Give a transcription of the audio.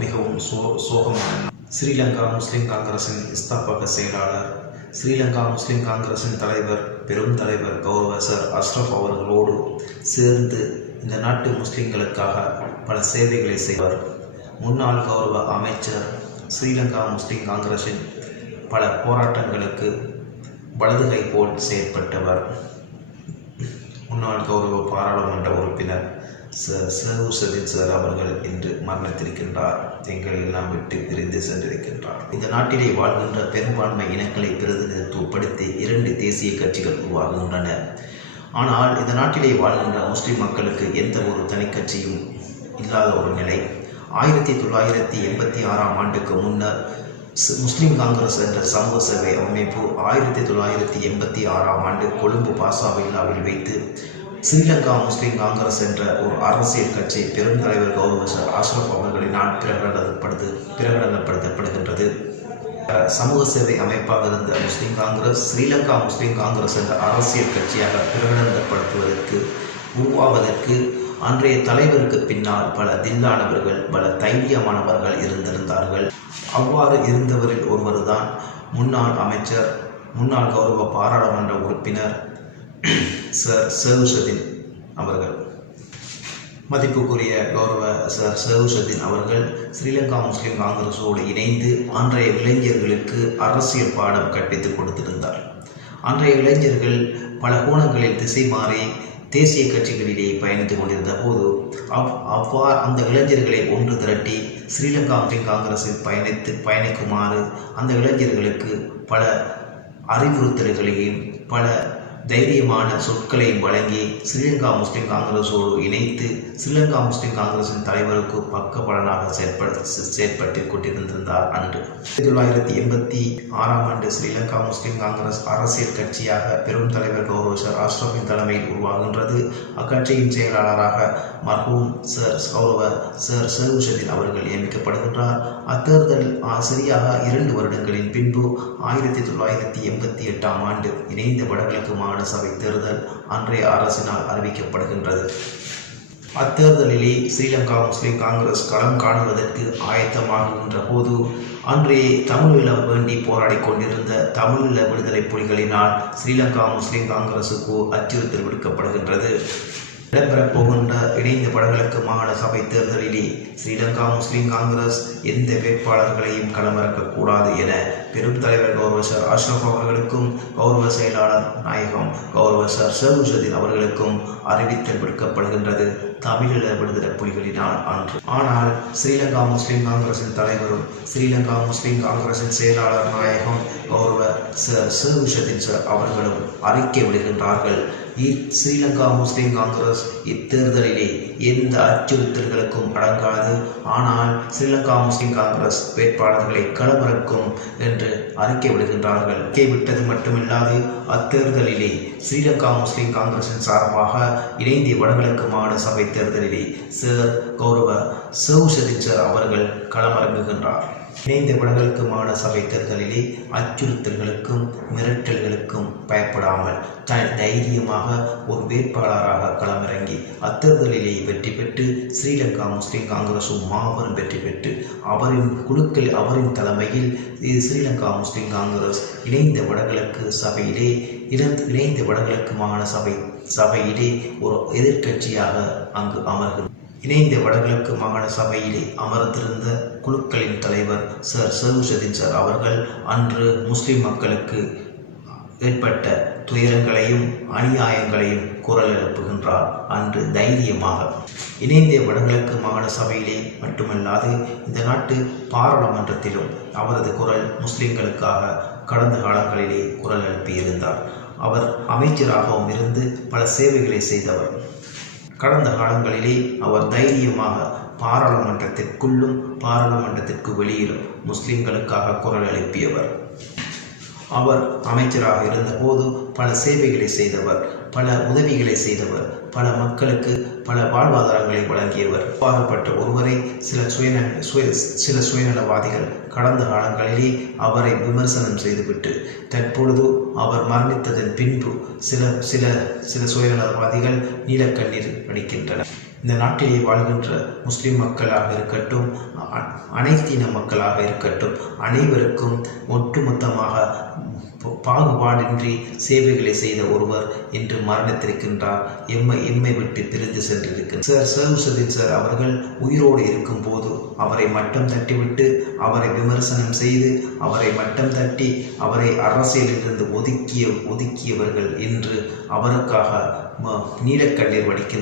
மிகவும் சோ சோகமான ஸ்ரீலங்கா முஸ்லிம் காங்கிரசின் ஸ்தாபக செயலாளர் ஸ்ரீலங்கா முஸ்லிம் காங்கிரசின் தலைவர் பெரும் தலைவர் கௌரவ சர் அஷ்ரஃப் அவர்களோடு சேர்ந்து இந்த நாட்டு முஸ்லிம்களுக்காக பல சேவைகளை செய்வர். முன்னாள் கௌரவ அமைச்சர் ஸ்ரீலங்கா முஸ்லிம் காங்கிரஸின் பல போராட்டங்களுக்கு வலதுகை போல் செயற்பட்டவர். முன்னாள் கௌரவ பாராளுமன்ற உறுப்பினர் சர் சார் அவர்கள் இன்று மரணத்திருக்கின்றார் எங்கள் எல்லாம் விட்டு பிரிந்து சென்றிருக்கின்றார். இந்த நாட்டிலே வாழ்கின்ற பெரும்பான்மை இனங்களை பிரதிநிதித்துவப்படுத்தி இரண்டு தேசிய கட்சிகள் உருவாகுகின்றன. ஆனால் இந்த நாட்டிலே வாழ்கின்ற முஸ்லிம் மக்களுக்கு எந்த ஒரு தனிக்கட்சியும் இல்லாத ஒரு நிலை. ஆயிரத்தி தொள்ளாயிரத்தி எண்பத்தி ஆறாம் ஆண்டுக்கு முன்னர் முஸ்லிம் காங்கிரஸ் என்ற சமூக சேவை அமைப்பு ஆயிரத்தி தொள்ளாயிரத்தி எண்பத்தி ஆறாம் ஆண்டு கொழும்பு பாசாவில்லாவில் வைத்து ஸ்ரீலங்கா முஸ்லிம் காங்கிரஸ் என்ற ஒரு அரசியல் கட்சி பெருந்தலைவர் கௌரவ சர் அவர்களினால் பிரகடனப்படுத்து பிரகடனப்படுத்தப்படுகின்றது. சமூக சேவை அமைப்பாக இருந்த முஸ்லிம் காங்கிரஸ் ஸ்ரீலங்கா முஸ்லிம் காங்கிரஸ் என்ற அரசியல் கட்சியாக பிரகடனப்படுத்துவதற்கு உருவாவதற்கு அன்றைய தலைவருக்கு பின்னால் பல தில்லானவர்கள் பல தைரியமானவர்கள் இருந்திருந்தார்கள். அவ்வாறு இருந்தவரில் ஒருவர்தான் முன்னாள் அமைச்சர் முன்னாள் கௌரவ பாராளுமன்ற உறுப்பினர் ச சேவுசதின் அவர்கள். மதிப்புக்குரிய கௌரவ சர் சேவுசதின் அவர்கள் ஸ்ரீலங்கா முஸ்லிம் காங்கிரஸோடு இணைந்து அன்றைய இளைஞர்களுக்கு அரசியல் பாடம் கற்பித்துக் கொடுத்திருந்தார். அன்றைய இளைஞர்கள் பல கோணங்களில் திசை மாறி தேசிய கட்சிகளிடையே பயணித்துக் கொண்டிருந்த போது அவ் அவ்வா அந்த இளைஞர்களை ஒன்று திரட்டி ஸ்ரீலங்கா முஸ்லிம் காங்கிரஸில் பயணித்து பயணிக்குமாறு அந்த இளைஞர்களுக்கு பல அறிவுறுத்தல்களையும் பல தைரியமான சொற்களை வழங்கி ஸ்ரீலங்கா முஸ்லிம் காங்கிரஸோடு இணைத்து ஸ்ரீலங்கா முஸ்லிம் காங்கிரசின் தலைவருக்கு பக்கபலனாக செயற்பட செயற்பட்டு கொண்டிருந்திருந்தார் அன்று. ஆயிரத்தி தொள்ளாயிரத்தி எண்பத்தி ஆறாம் ஆண்டு ஸ்ரீலங்கா முஸ்லிம் காங்கிரஸ் அரசியல் கட்சியாக பெரும் தலைவர் கௌரவ சர் அஷ்ரஃபின் தலைமையில் உருவாகின்றது. அக்கட்சியின் செயலாளராக மர்ஹூம் சர் கௌரவ சர் சேகுஷதீன் அவர்கள் நியமிக்கப்படுகின்றார். அத்தேர்தல் சரியாக இரண்டு வருடங்களின் பின்பு ஆயிரத்தி தொள்ளாயிரத்தி எண்பத்தி எட்டாம் ஆண்டு இணைந்த வடகிழக்கு மாகாண சபை தேர்தல் அன்றைய அரசினால் அறிவிக்கப்படுகின்றது. அத்தேர்தலிலே ஸ்ரீலங்கா முஸ்லிம் காங்கிரஸ் களம் காணுவதற்கு ஆயத்தமாகின்ற போது அன்றே தமிழீழ வேண்டி போராடிக் கொண்டிருந்த தமிழீழ விடுதலை புலிகளினால் ஸ்ரீலங்கா முஸ்லிம் காங்கிரசுக்கு அச்சுறுத்தல் விடுக்கப்படுகின்றது. இடம்பெறப் போகின்ற இணைந்த படங்களுக்கு மாகாண சபை தேர்தலிலே ஸ்ரீலங்கா முஸ்லிம் காங்கிரஸ் எந்த வேட்பாளர்களையும் களமிறக்கக்கூடாது என பெரும் தலைவர் கௌரவ சார் அஷ்ரஃப் அவர்களுக்கும் கௌரவ செயலாளர் நாயகம் கௌரவ சார் ஷேகுஷதீன் அவர்களுக்கும் அறிவித்தல் விடுக்கப்படுகின்றது. தமிழீழ விடுதலை புலிகளினால் அன்று. ஆனால் ஸ்ரீலங்கா முஸ்லிம் காங்கிரசின் தலைவரும் ஸ்ரீலங்கா முஸ்லிம் காங்கிரசின் செயலாளர் நாயகம் கௌரவ சார் ஷேகுஷதீன் சார் அவர்களும் அறிக்கை விடுகின்றார்கள். ஸ்ரீலங்கா முஸ்லிம் காங்கிரஸ் இத்தேர்தலிலே எந்த அச்சுறுத்தல்களுக்கும் அடங்காது. ஆனால் ஸ்ரீலங்கா முஸ்லிம் காங்கிரஸ் வேட்பாளர்களை களமிறக்கும் என்று அறிக்கை விடுகின்றார்கள். அறிக்கை விட்டது மட்டுமில்லாது அத்தேர்தலிலே ஸ்ரீலங்கா முஸ்லிம் காங்கிரசின் சார்பாக இணைந்திய வடகிழக்கு மாகாண சபை தேர்தலிலே சேர் கௌரவ சௌஷதின் அவர்கள் களமிறங்குகின்றார். இணைந்த வடகிழக்கு சபை தேர்தலிலே அச்சுறுத்தல்களுக்கும் மிரட்டல்களுக்கும் பயப்படாமல் த தைரியமாக ஒரு வேட்பாளராக களமிறங்கி அத்தேர்தலிலே வெற்றி பெற்று ஸ்ரீலங்கா முஸ்லிம் காங்கிரசும் மாபெரும் வெற்றி பெற்று அவரின் குழுக்கள் அவரின் தலைமையில் ஸ்ரீலங்கா முஸ்லிம் காங்கிரஸ் இணைந்த வடகிழக்கு சபையிலே இணைந்த இணைந்த வடகிழக்கு மாகாண சபை சபையிலே ஒரு எதிர்க்கட்சியாக அங்கு அமர்கிறது. இணைந்த வடகிழக்கு மாகாண சபையிலே அமர்ந்திருந்த குழுக்களின் தலைவர் சர் சர்வுஷதீன் சார் அவர்கள் அன்று முஸ்லிம் மக்களுக்கு ஏற்பட்ட துயரங்களையும் அநியாயங்களையும் குரல் எழுப்புகின்றார். அன்று தைரியமாக. இணைந்த வடகிழக்கு மாகாண சபையிலே மட்டுமல்லாது இந்த நாட்டு பாராளுமன்றத்திலும் அவரது குரல் முஸ்லிம்களுக்காக கடந்த காலங்களிலே குரல் எழுப்பியிருந்தார். அவர் அமைச்சராகவும் இருந்து பல சேவைகளை செய்தவர். கடந்த காலங்களிலே அவர் தைரியமாக பாராளுமன்றத்திற்குள்ளும் பாராளுமன்றத்திற்கு வெளியிலும் முஸ்லிம்களுக்காக குரல் எழுப்பியவர். அவர் அமைச்சராக இருந்தபோது பல சேவைகளை செய்தவர் பல உதவிகளை செய்தவர் பல மக்களுக்கு பல வாழ்வாதாரங்களை வழங்கியவர். பாகப்பட்ட ஒருவரை சில சுயநல சுய சில சுயநலவாதிகள் கடந்த காலங்களிலே அவரை விமர்சனம் செய்துவிட்டு தற்பொழுது அவர் மரணித்ததன் பின்பு சில சில சில சுயநலவாதிகள் நீலக்கண்ணீர் அடிக்கின்றனர். இந்த நாட்டிலே வாழ்கின்ற முஸ்லிம் மக்களாக இருக்கட்டும் அ- அனைத்தின மக்களாக இருக்கட்டும் அனைவருக்கும் ஒட்டுமொத்தமாக பாகுபாடின்றி சேவைகளை செய்த ஒருவர் இன்று மரணித்திருக்கின்றார் எம்மை எம்மை விட்டு பிரிந்து சென்றிருக்கு. சார் சர்வசதின் சார் அவர்கள் உயிரோடு இருக்கும் போது அவரை மட்டம் தட்டிவிட்டு அவரை விமர்சனம் செய்து அவரை மட்டம் தட்டி அவரை அரசியலிலிருந்து ஒதுக்கிய ஒதுக்கியவர்கள் இன்று அவருக்காக நீலக்கண்ணீர் வடிக்கின்ற